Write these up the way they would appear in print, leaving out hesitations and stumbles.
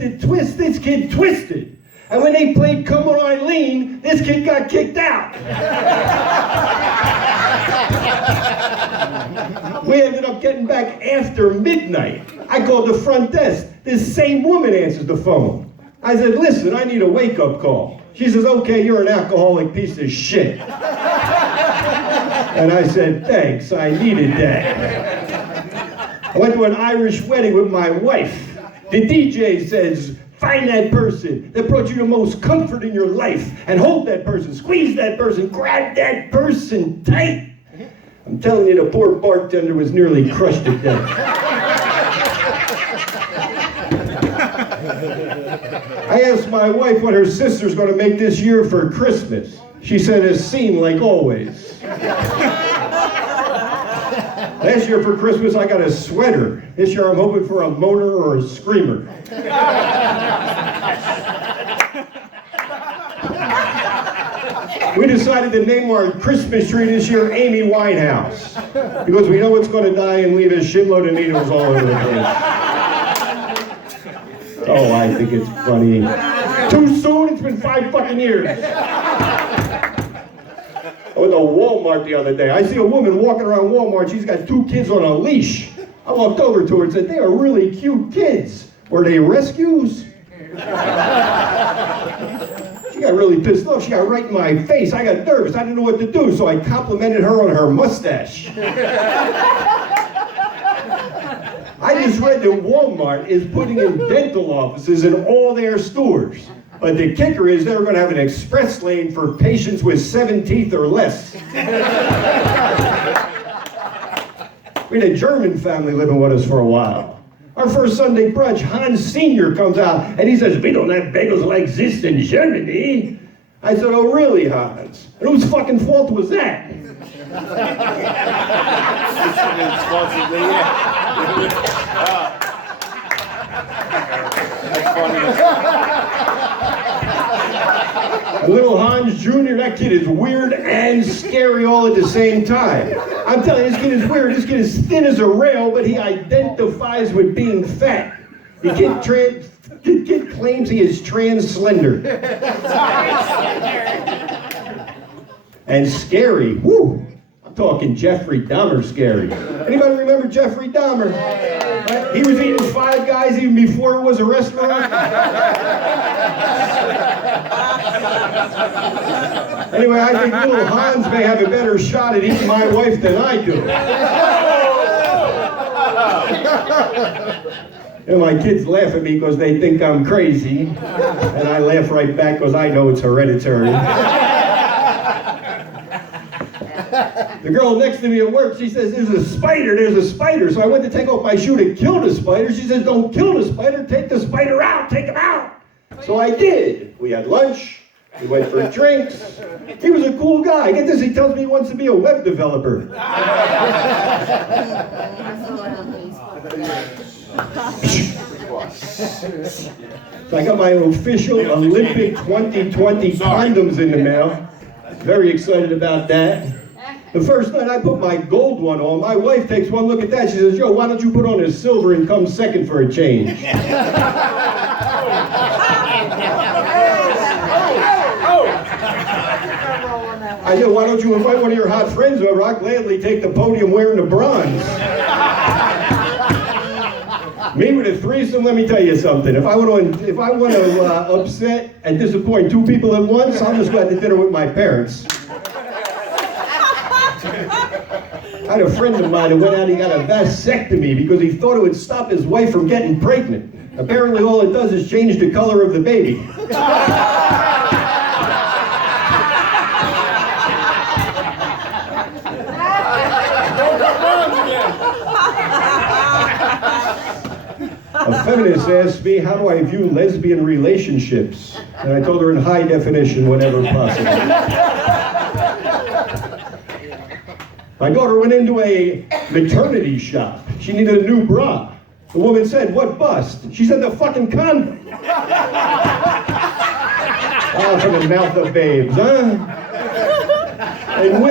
played the twist, this kid twisted. And when they played Come On Eileen, this kid got kicked out. We ended up getting back after midnight. I called the front desk. This same woman answers the phone. I said, listen, I need a wake-up call. She says, okay, you're an alcoholic piece of shit. And I said, thanks, I needed that. I went to an Irish wedding with my wife. The DJ says, find that person that brought you the most comfort in your life and hold that person, squeeze that person, grab that person tight. I'm telling you, the poor bartender was nearly crushed to death. I asked my wife what her sister's going to make this year for Christmas. She said, a scene like always. Last year for Christmas, I got a sweater. This year, I'm hoping for a moaner or a screamer. We decided to name our Christmas tree this year Amy Winehouse, because we know it's going to die and leave a shitload of needles all over the place. Oh, I think it's funny. Too soon? It's been 5 fucking years. I went to Walmart the other day. I see a woman walking around Walmart. She's got 2 kids on a leash. I walked over to her and said, they are really cute kids. Were they rescues? She got really pissed off. She got right in my face. I got nervous. I didn't know what to do, so I complimented her on her mustache. I just read that Walmart is putting in dental offices in all their stores. But the kicker is they're going to have an express lane for patients with 7 teeth or less. We had a German family living with us for a while. Our first Sunday brunch, Hans Sr. comes out and he says, we don't have bagels like this in Germany. I said, oh really, Hans? And whose fucking fault was that? Little Hans Jr., that kid is weird and scary all at the same time. I'm telling you, this kid is weird. This kid is thin as a rail, but he identifies with being fat. The kid claims he is trans-slender. And scary, whoo! I'm talking Jeffrey Dahmer scary. Anybody remember Jeffrey Dahmer? He was eating Five Guys even before it was a restaurant. Anyway, I think little Hans may have a better shot at eating my wife than I do. And my kids laugh at me because they think I'm crazy. And I laugh right back because I know it's hereditary. The girl next to me at work, she says, there's a spider. So I went to take off my shoe to kill the spider. She says, don't kill the spider, take the spider out, take him out. So I did. We had lunch. We went for drinks. He was a cool guy. Get this, he tells me he wants to be a web developer. So I got my official Olympic 2020 condoms in the mail. Very excited about that. The first night I put my gold one on, my wife takes one look at that. She says, yo, why don't you put on a silver and come second for a change? I said, why don't you invite one of your hot friends over? I'll gladly take the podium wearing the bronze. Me with a threesome, let me tell you something. If I want to upset and disappoint 2 people at once, I'll just go out to dinner with my parents. I had a friend of mine who went out and he got a vasectomy because he thought it would stop his wife from getting pregnant. Apparently all it does is change the color of the baby. A feminist asked me, how do I view lesbian relationships? And I told her in high definition, whenever possible. My daughter went into a maternity shop. She needed a new bra. The woman said, what bust? She said, the fucking condom. Oh, from the mouth of babes, huh? And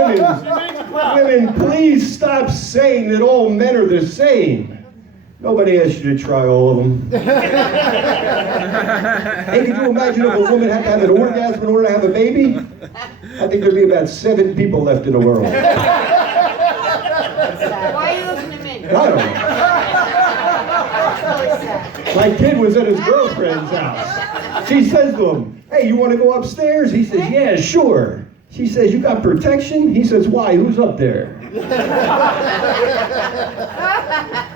women, please stop saying that all men are the same. Nobody asked you to try all of them. Hey, could you imagine if a woman had to have an orgasm in order to have a baby? I think there'd be about 7 people left in the world. Why are you looking at me? I don't know. My kid was at his girlfriend's house. She says to him, hey, you want to go upstairs? He says, yeah, sure. She says, you got protection? He says, why? Who's up there?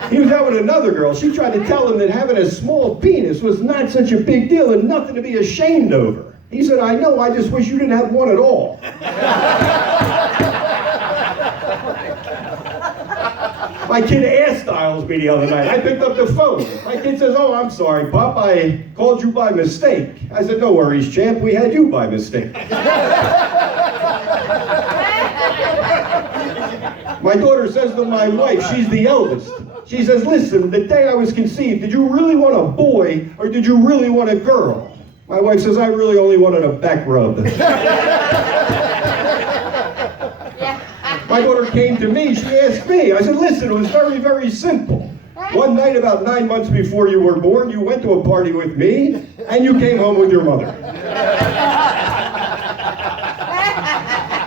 He was out with another girl. She tried to tell him that having a small penis was not such a big deal and nothing to be ashamed over. He said, I know, I just wish you didn't have one at all. My kid ass-styles me the other night. I picked up the phone. My kid says, oh, I'm sorry, Pop, I called you by mistake. I said, no worries, champ, we had you by mistake. My daughter says to my wife, she's the eldest. She says, listen, the day I was conceived, did you really want a boy or did you really want a girl? My wife says, I really only wanted a back rub. My daughter came to me, she asked me. I said, listen, it was very, very simple. One night about 9 months before you were born, you went to a party with me and you came home with your mother.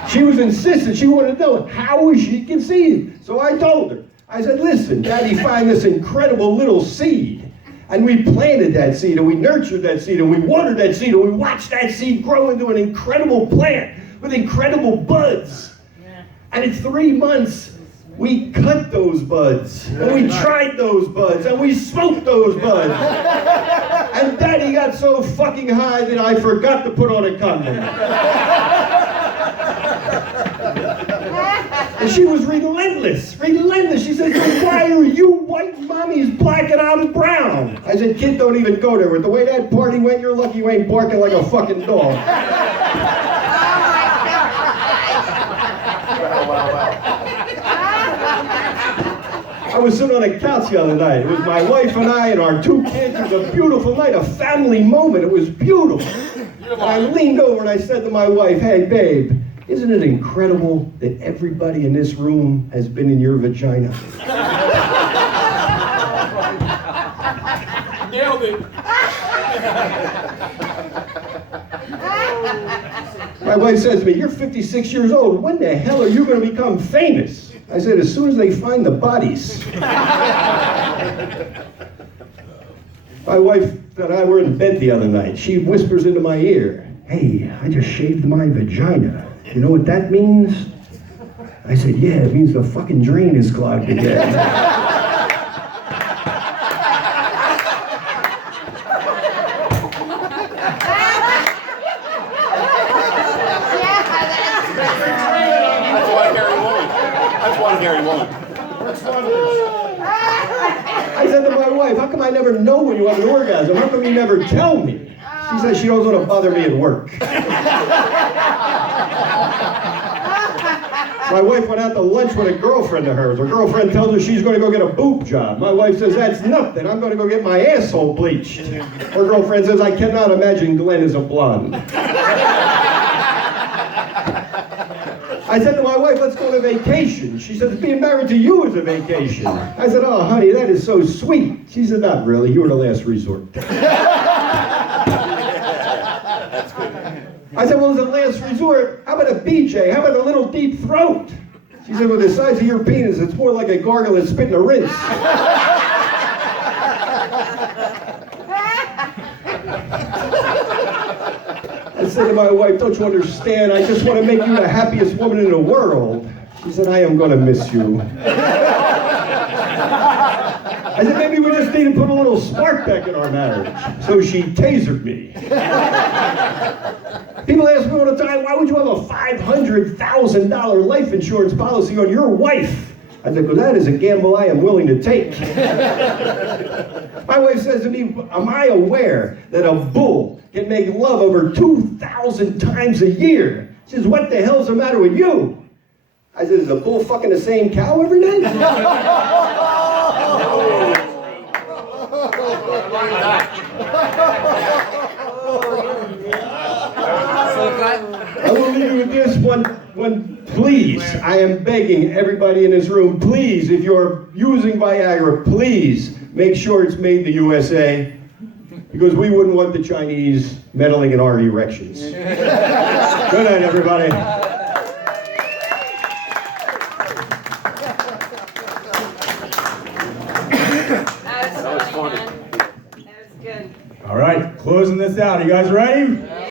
She was insistent. She wanted to know, how was she conceived? So I told her. I said, listen, Daddy found this incredible little seed. And we planted that seed, and we nurtured that seed, and we watered that seed, and we watched that seed grow into an incredible plant with incredible buds. And in 3 months, we cut those buds, and we tried those buds, and we smoked those buds. And Daddy got so fucking high that I forgot to put on a condom. And she was relentless. She said, why are you white, mommy's black and I'm brown? I said, kid, don't even go there. With the way that party went, you're lucky you ain't barking like a fucking dog. I was sitting on a couch the other night. It was my wife and I and our 2 kids. It was a beautiful night, a family moment. It was beautiful. And I leaned over and I said to my wife, hey, babe, isn't it incredible that everybody in this room has been in your vagina? Nailed it. My wife says to me, you're 56 years old. When the hell are you going to become famous? I said, as soon as they find the bodies. My wife and I were in bed the other night. She whispers into my ear, hey, I just shaved my vagina. You know what that means? I said, yeah, it means the fucking drain is clogged again. That's one Gary won. I said to my wife, how come I never know when you have an orgasm? How come you never tell me? She says she doesn't want to bother me at work. My wife went out to lunch with a girlfriend of hers. Her girlfriend tells her she's going to go get a boob job. My wife says, that's nothing. I'm going to go get my asshole bleached. Her girlfriend says, I cannot imagine Glenn is a blonde. I said to my wife, let's go on a vacation. She said, being married to you is a vacation. I said, oh, honey, that is so sweet. She said, not really. You were the last resort. I said, well, as a last resort, how about a BJ? How about a little deep throat? She said, well, the size of your penis, it's more like a gargle that's spitting a rinse. I said to my wife, don't you understand? I just want to make you the happiest woman in the world. She said, I am going to miss you. I said, maybe we just need to put a little spark back in our marriage. So she tasered me. People ask me all the time, why would you have a $500,000 life insurance policy on your wife? I said, because that is a gamble I am willing to take. My wife says to me, am I aware that a bull can make love over 2,000 times a year? She says, what the hell's the matter with you? I said, is a bull fucking the same cow every day? I will leave you with this one, please. I am begging everybody in this room, please, if you're using Viagra, please make sure it's made in the USA, because we wouldn't want the Chinese meddling in our erections. Good night, everybody. That was funny, man. That was good. All right, closing this out. Are you guys ready?